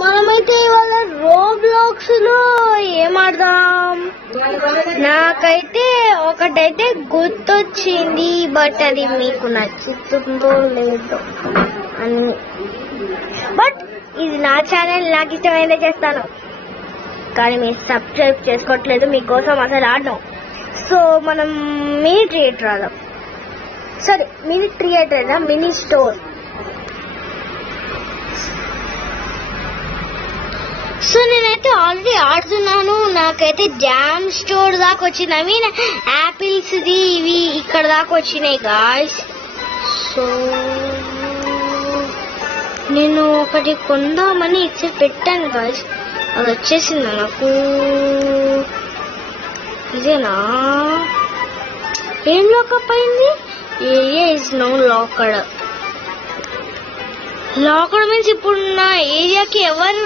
మనమైతే ఇవాళ రోబ్లాక్స్ లో ఏమాడదాం. నాకైతే ఒకటైతే గుర్తొచ్చింది, బట్ అది మీకు నచ్చుతుందో లేదో అని. బట్ ఇది నా ఛానల్, నాకు ఇష్టమైందే చేస్తాను, కానీ మీరు సబ్స్క్రైబ్ చేసుకోవట్లేదు. మీకోసం అసలు ఆడడం. సో మనం మినీ థియేటర్ ఆడదాం. సరే, mini theatre, mini store. So నేనైతే ఆల్రెడీ ఆడుతున్నాను. నాకైతే జామ్ స్టోర్ దాకా వచ్చింది. ఐ మీన్ యాపిల్స్ ఇవి ఇక్కడ దాకా వచ్చినాయి గాయ్స్. సో నేను ఒకటి కొందామని ఇచ్చి పెట్టాను గాయ్స్, అది వచ్చేసింది నాకు. ఇదేనా? ఏం లాకప్ అయింది? Area is no locked. Locked means ఇప్పుడు నా ఏరియాకి ఎవరు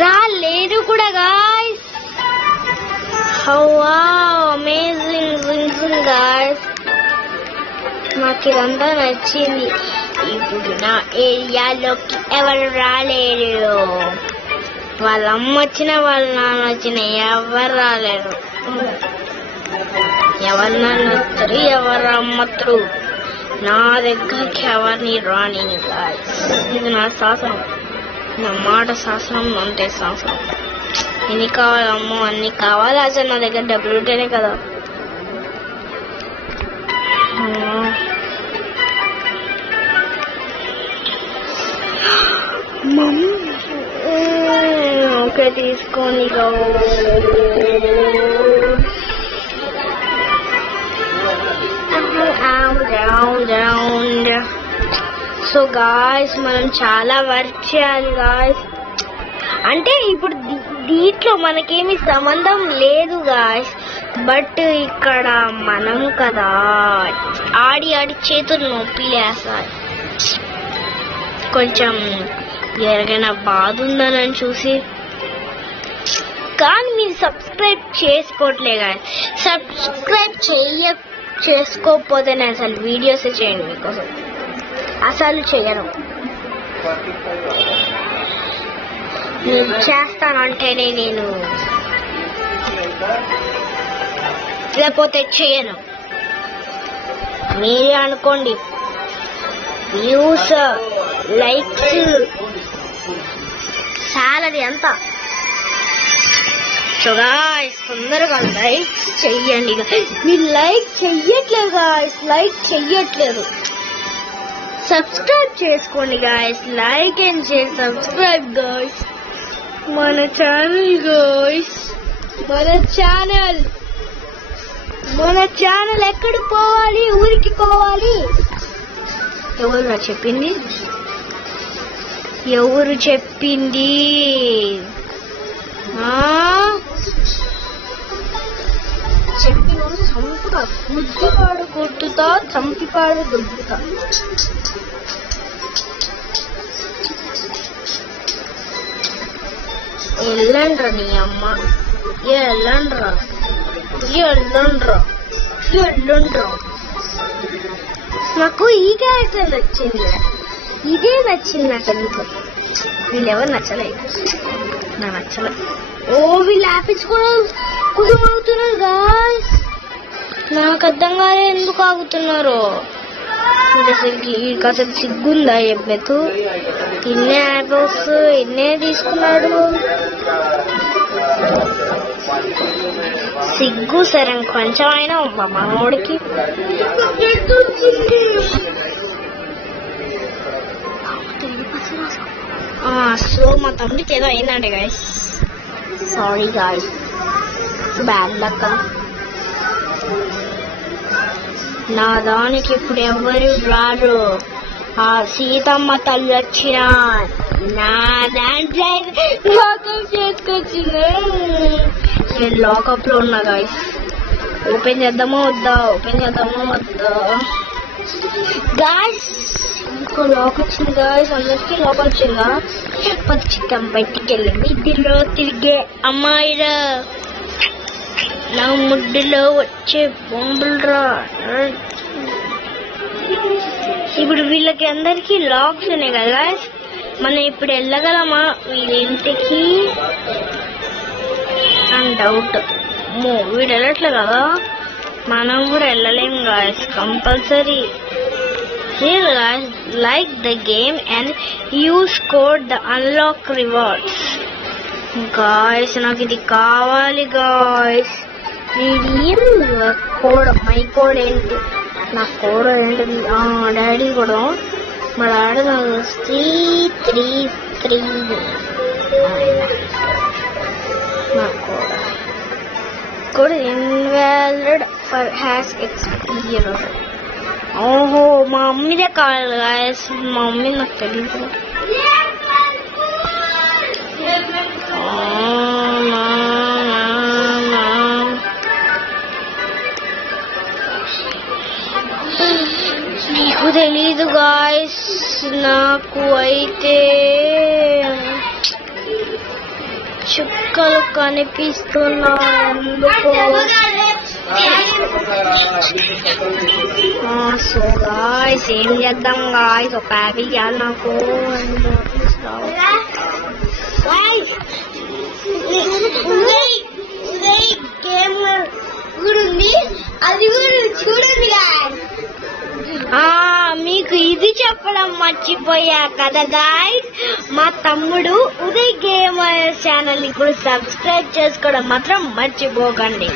రాలేరు కూడా గాయ్స్. అమేజింగ్ గాయ్స్, నాకు ఇదంతా నచ్చింది. ఇప్పుడు నా ఏరియాలోకి ఎవరు రాలేరు. వాళ్ళ అమ్మ వచ్చినా వాళ్ళ నాన్న వచ్చినా ఎవరు రాలేరు. ఎవరు నాన్న వస్తారు, ఎవరు అమ్మతారు. నా దగ్గరికి ఎవరిని రాని గాయ్స్. ఇది నా శాసనం, నా మాట శాసనం, అంటే శాసనం. ఎన్ని కావాలమ్మో అన్ని కావాలి. అసలు నా దగ్గర డబ్బులు ఉంటేనే కదా. ఓకే, తీసుకోండి. సో గాయ్స్, మనం చాలా వర్క్ చేయాలి గాయ్స్. అంటే ఇప్పుడు దీంట్లో మనకేమి సంబంధం లేదు గాయ్స్, బట్ ఇక్కడ మనం కదా ఆడి చేతులు నొప్పి లేస్తాయి. కొంచెం ఎవరికైనా బాధ ఉందని చూసి, కానీ మీరు సబ్స్క్రైబ్ చేసుకోవట్లే గాయ్స్. సబ్స్క్రైబ్ చేసుకోకపోతే నేను అసలు వీడియోస్ చేయండి మీకోసం, అసలు చేయను. నేను చేస్తానంటేనే నేను, లేకపోతే చేయను. మీరే అనుకోండి. వ్యూస్, లైక్స్, సాలరీ అంతా. సో గాయ్స్, తొందరగా లైక్స్ చెయ్యండి. మీరు లైక్ చెయ్యట్లేదు గాయ్స్, లైక్ చెయ్యట్లేదు. సబ్స్క్రైబ్ చేసుకోండి guys, like and share, subscribe guys. మన ఛానల్ గాయ్స్, మన ఛానల్ ఎక్కడికి పోవాలి? ఊరికి పోవాలి. ఎవరు చెప్పింది? చెప్పిన చంపుతా, ముద్దుపాడు కొట్టుతా, చంపిపాడు దొబ్బుతా. ఎల్లండ్రా నీ అమ్మ, ఎల్లండ్రా. నాకు ఈ క్యారెక్టర్ నచ్చింది, ఇదే నచ్చింది నాకు. ఎందుకు వీళ్ళెవరు నచ్చలేదు, నాకు నచ్చలే. వీళ్ళు యాపిల్స్ కూడా కుదుమవుతున్నారు గాయ్స్. నాకు అర్థం కాలే ఎందుకు ఆగుతున్నారు. అసలు సిగ్గుందా చెప్పకు? ఇన్నే యాపిల్స్ ఎన్నే తీసుకున్నాడు. సిగ్గు సరే కొంచెం అయినా మా మనోడికి. సో మా తమ్ముడికి ఏదో అయిందండి guys. Sorry guys, bad luck. నా దానికి ఇప్పుడు ఎవరు రారు. ఆ సీతమ్మ తల్లి వచ్చిన నా దాంట్లో లాకప్ చేసుకొచ్చింది. నేను లాకప్ లో ఉన్నా గాయస్. ఓపెన్ చేద్దామో వద్దా గాయస్. ఇంకో లాక్ వచ్చింది గాయస్, అందరికి లాక్ వచ్చిందా? చిక్కం బయటికి వెళ్ళింది. ఇంటిలో తిరిగే అమ్మాయిరా, నా ముడ్డులో వచ్చే బొంబులరా. ఇప్పుడు వీళ్ళకి అందరికి లాక్స్ ఉన్నాయి కదా గాయస్. మనం ఇప్పుడు వెళ్ళగలమా వీడింటికి అని డౌట్. వీడు వెళ్ళట్లే కదా, మనం కూడా వెళ్ళలేం guys compulsory. Like the game and use code the unlock rewards. Guys, నాకు ఇది కావాలి guys. కోడ్ మై కోడ్ ఏంటి, నా కోడ్ ఏంటి, డాడీ కూడా మా డాడీ నాకు 333 నా code invalid for has experience. ఓహో మా మమ్మీదే కావాలి గాయస్, మా మమ్మీ నాకు తెలియదు. నీకు తెలీదు గాయస్, నాకు అయితే చుక్కలు కనిపిస్తున్నాయి. సో గాయ్స్ ఏం చేద్దాం గాయ్స్, ఒక హ్యాపీ కాదు నాకు. అది కూడా చూడండి. మీకు ఇది చెప్పడం మర్చిపోయా కదా గాయ్స్, మా తమ్ముడు ఉదయ్ గేమర్ ఛానల్ ని కూడా సబ్స్క్రైబ్ చేసుకోవడం మాత్రం మర్చిపోకండి.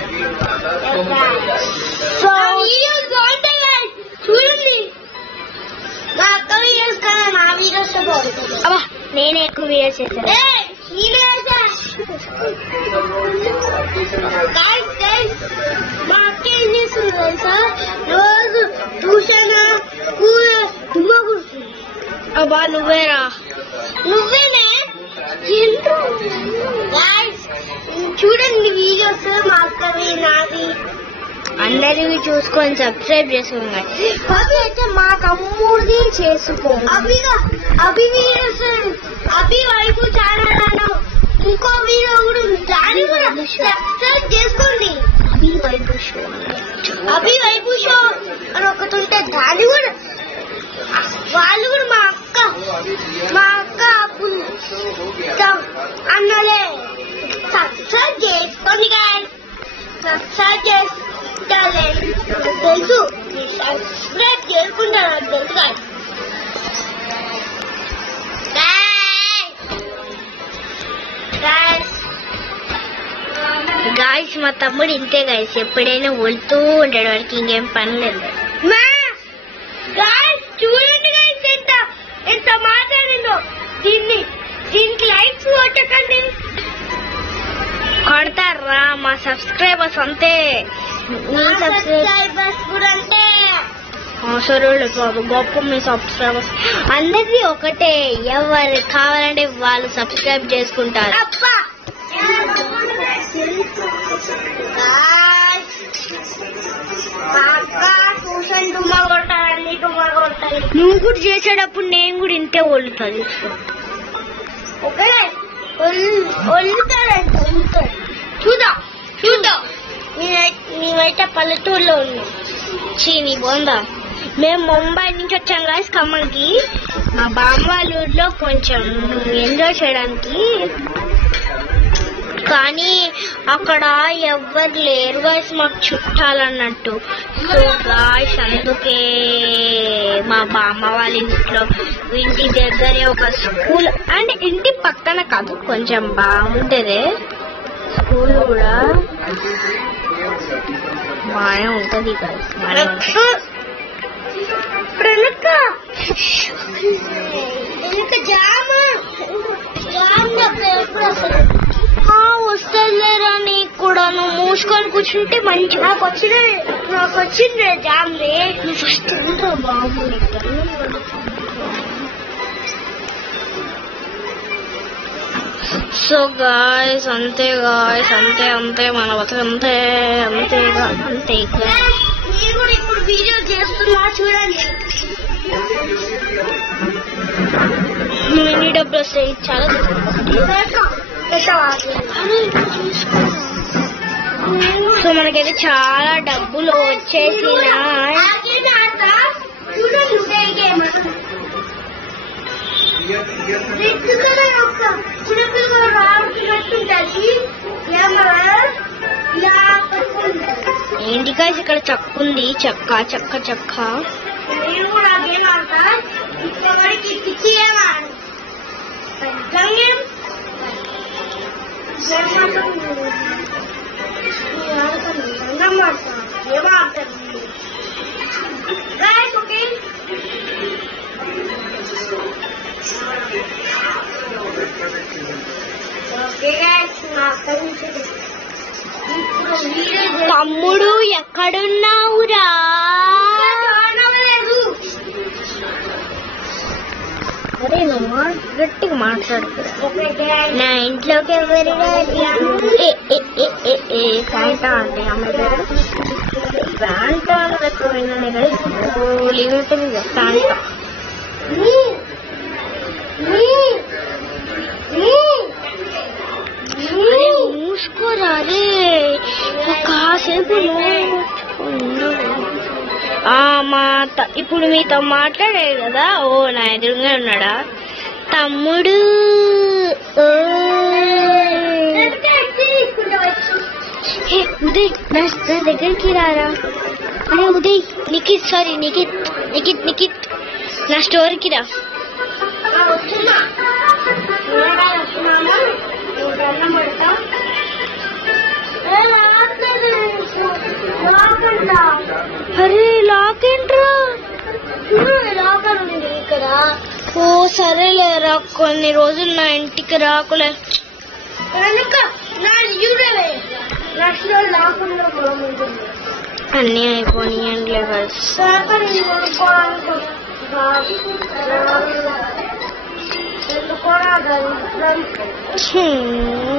సో చూడండి, నేనే ఎక్కువ వీడియోస్ చేశాను. మా అక్క ఏం చేస్తుంది తెలుసా, రోజు ట్యూషన్ అబ్బా నువ్వేనా, నువ్వేనే చూడండి వీడియోస్ మా అక్కవి నాది అందరివి చూసుకొని సబ్స్క్రైబ్ చేసుకోండి. అవి అయితే మా తమ్ముడిది చేసుకో. అభి వీడియోస్, అభి వైపు ఛానల్ అను ఇంకో వీడియో కూడా దాన్ని కూడా సబ్స్క్రైబ్ చేసుకోండి. అభి వైపు షో అని ఒకటి ఉంటే దాన్ని కూడా వాళ్ళు కూడా మా అక్క అన్నలే సబ్స్క్రైబ్ చేసుకోండి. సబ్స్క్రైబ్ చేసుకుంటారే తెలుసు, సబ్స్క్రైబ్ చేసుకుంటారు తెలుసు గాయస్. మా తమ్ముడు ఇంతే గాయస్, ఎప్పుడైనా వెళ్తూ ఉంటాడు, వాడికి ఇంకేం పని లేదు. చూడండి గాయస్ ఎంత మాట్లాడిందో, దీనికి లైక్స్ కొట్టకండి. కొడతారా మా సబ్స్క్రైబర్స్ అంతే, మీ సబ్స్క్రైబర్స్ కూడా అంతే. సరే బాబు గొప్ప మీ సబ్స్క్రైబర్స్ అందరిది ఒకటే, ఎవరు కావాలంటే వాళ్ళు సబ్స్క్రైబ్ చేసుకుంటారు. నువ్వు కూడా చేసేటప్పుడు నేను కూడా ఇంతే ఒళ్ళుతుంది. చూద్దాం చూద్దాం, మేమైతే పల్లెటూరులో ఉన్నాం. చీని బోందా, మేము ముంబై నుంచి వచ్చాం గాయస్ ఖమ్మంకి, మా బామ్మ వాళ్ళ ఊర్లో కొంచెం ఎంజాయ్ చేయడానికి. కానీ అక్కడ ఎవ్వరు లేరు గాయస్ మాకు చుట్టాలన్నట్టు. సో గాయస్ అందుకే మా బామ్మ వాళ్ళ ఇంటి దగ్గరే ఒక స్కూల్, అంటే ఇంటి పక్కన కాదు, కొంచెం బాగుంటది స్కూల్ కూడా, బాగానే ఉంటది గాయస్. వస్తలేరా నీకు కూడా, నువ్వు మూసుకొని కూర్చుంటే మంచి. నాకు వచ్చింది జామ్లే, నువ్వు ఫస్ట్ బాబు. సో గాయస్ అంతే గాయస్, అంతే మన బతుకు అంతే అంతేగా. మీరు కూడా ఇప్పుడు వీడియో చేస్తున్నా చూడండి, ఎన్ని డబ్బులు వస్తాయి చాలా. సో మనకైతే చాలా డబ్బులు వచ్చేసిన. ఏంటి గాయ్స్ ఇక్కడ చెక్క ఉంది, చెక్క చెక్క చెక్క. తమ్ముడు ఎక్కడున్నావురా? అరే గట్టిగా మాట్లాడుతున్నా. నా ఇంట్లోకి ఎవరు శాంటా అండి, అమ్మాయి పేరు శాంటా ఎక్కువైనా ఉంటుంది శాంటా. అరే మూసుకోరా, అరే కాసేపు ఇప్పుడు మీతో మాట్లాడాడు కదా. ఓ నా ఎదురుగా ఉన్నాడా తమ్ముడు? ఉదయ్ నా దగ్గరికి రారా. అరే ఉదయ్, నిఖిత్ సారీ నిఖిత్ నిఖిత్ నిఖిత్ నా స్టోరీకి రా. అరే లాక్ ఏంట్రా? ఇక్కడ. ఓ సరేలేరా, కొన్ని రోజులు నా ఇంటికి రాకులే. అన్నీ అయిపోయినాయండి.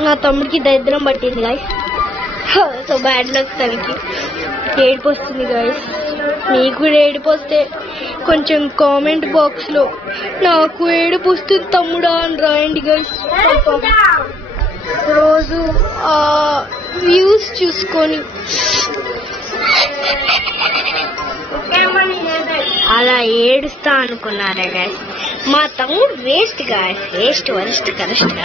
నా తమ్ముడికి దరిద్రం పట్టింది గాయస్. సో బ్యాడ్ లక్, తనకి ఏడుపు వస్తుంది గాయస్. మీకు కూడా ఏడుపు వస్తే కొంచెం కామెంట్ బాక్స్ లో నాకు ఏడుపు వస్తుంది తమ్ముడా అని రాయండి గాయస్. రోజు వ్యూస్ చూసుకొని అలా ఏడుస్తా అనుకున్నారా గాయస్? మా తమ్ముడు వేస్ట్ గాయస్, వేస్ట్ వరస్ట్ కరెస్ట్.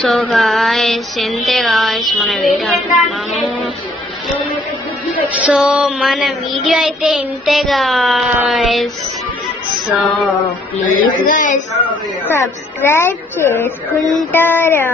సో గాయస్ ఎంతే గాయస్ మన వీడియో అనుకుంటున్నాను. సో మన వీడియో అయితే ఇంతే guys. So please guys subscribe చేసుకుంటారా?